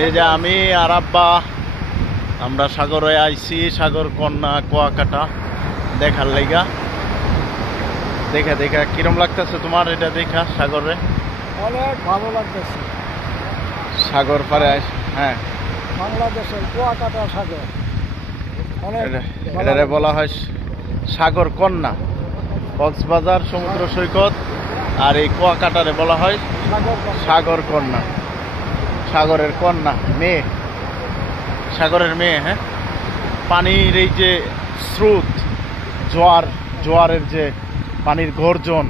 এই যে আমি আর আব্বা আমরা সাগরে আইছি সাগর কন্যা কুয়াকাটা দেখার লেগা দেখা দেখা কিরম লাগতেছে তোমার এটা দেখা সাগরে? অনেক ভালো লাগতেছে। সাগর পারে হ্যাঁ। বাংলাদেশের কুয়াকাটা সাগর। এটারে বলা হয় সাগর কন্যা কক্সবাজার সমুদ্র সৈকত আর এই কুয়াকাটারে বলা হয় সাগর কন্যা। সাগরের কন্যা, মেয়ে। সাগরের মেয়ে হ্যাঁ? পানির এই যে স্রোত, জোয়ার, জোয়ারের যে পানির গর্জন,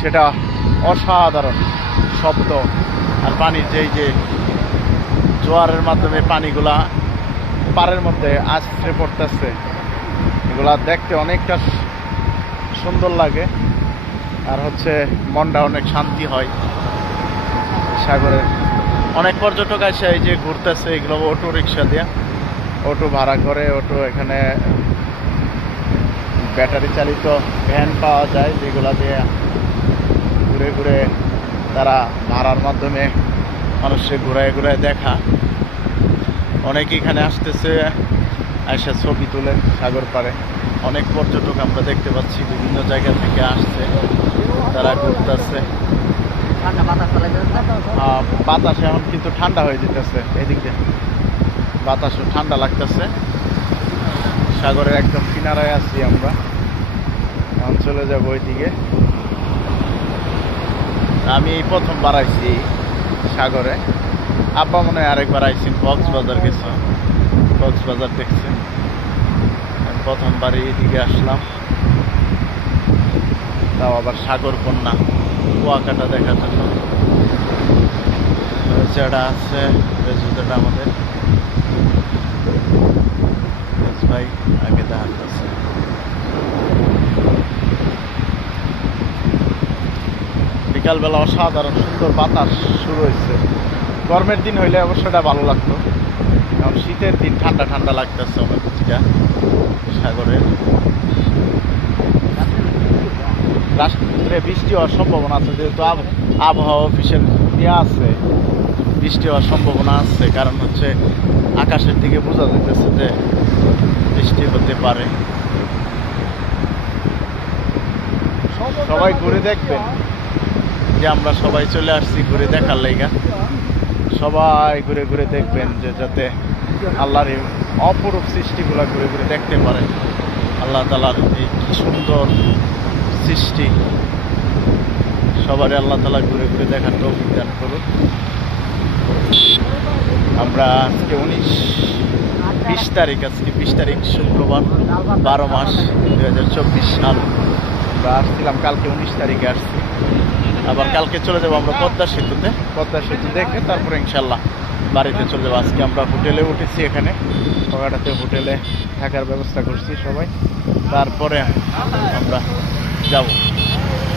সেটা অসাধারণ শব্দ। আর পানির যে এই যে জোয়ারের মাধ্যমে পানিগুলা পাড়ের মধ্যে আছড়ে পড়তেছে, এগুলা দেখতে অনেকটা সুন্দর লাগে। আর হচ্ছে মনটা অনেক শান্তি হয় সাগরে অনেক পর্যটক আসে, এই যে ঘুরতেছে, এগুলো অটো রিক্সা দিয়ে। অটো ভাড়া করে, অটো এখানে ব্যাটারি চালিত ভ্যান পাওয়া যায়, যেগুলো দিয়ে ঘুরে ঘুরে তারা ভাড়ার মাধ্যমে মানুষকে ঘুরায় ঘুরায় দেখা। অনেকে এখানে আসতেছে আইসা ছবি তুলে সাগর পাড়ে। অনেক পর্যটক আমরা দেখতে পাচ্ছি, বিভিন্ন জায়গা থেকে আসছে, তারা ঘুরতেছে। বাতাস এখন কিন্তু ঠান্ডা হয়ে যেতেছে এদিক বাতাসও ঠান্ডা লাগতেছে। সাগরের একদম কিনারায় আছি আমরা। চলে যাব ওইদিকে। আমি এই প্রথম বাড়াইছি সাগরে। আব্বা মনে হয় আরেকবার আইছি কক্সবাজার গেছে। কক্সবাজার দেখছে প্রথমবার এইদিকে আসলাম। তাও আবার সাগর কন্যা কুয়াকাটা দেখার জন্য। যেটা আছে জুতোটা আমাদের। ভাই, আগে দেখাচ্ছে বিকালবেলা অসাধারণ সুন্দর বাতাস শুরু হয়েছে। গরমের দিন হইলে অবশ্যটা ভালো লাগতো। কারণ শীতের দিন ঠান্ডা ঠান্ডা লাগতেছে অনেক কিছুটা সাগরের। বৃষ্টি হওয়ার সম্ভাবনা আছে, যেহেতু আবহাওয়া অফিসের ইয়ে আছে, বৃষ্টি হওয়ার সম্ভাবনা আছে, কারণ হচ্ছে আকাশের দিকে বোঝা যেতেছে যে বৃষ্টি হতে পারে। সবাই ঘুরে দেখবেন যে আমরা সবাই চলে আসছি ঘুরে দেখার লাইগা। সবাই ঘুরে ঘুরে দেখবেন যে যাতে আল্লাহর এই অপরূপ সৃষ্টিগুলো ঘুরে ঘুরে দেখতে পারে। আল্লাহ তালার এই কি সুন্দর সৃষ্টি। সবারই আল্লাহ তালা ঘুরে ঘুরে দেখার তৌফিক দান করুন আমরা আজকে উনিশ, বিশ তারিখ, আজকে বিশ তারিখ শুক্রবার, বারো মাস দু হাজার চব্বিশ সাল। আমরা আসছিলাম, কালকে উনিশ তারিখে আসছি। আবার কালকে চলে যাব আমরা পদ্মা সেতুতে। পদ্মা সেতু দেখে তারপরে ইনশাল্লাহ বাড়িতে চলে যাব। আজকে আমরা হোটেলে উঠেছি এখানে। পগাটাতে হোটেলে থাকার ব্যবস্থা করছি সবাই। তারপরে আমরা যাব।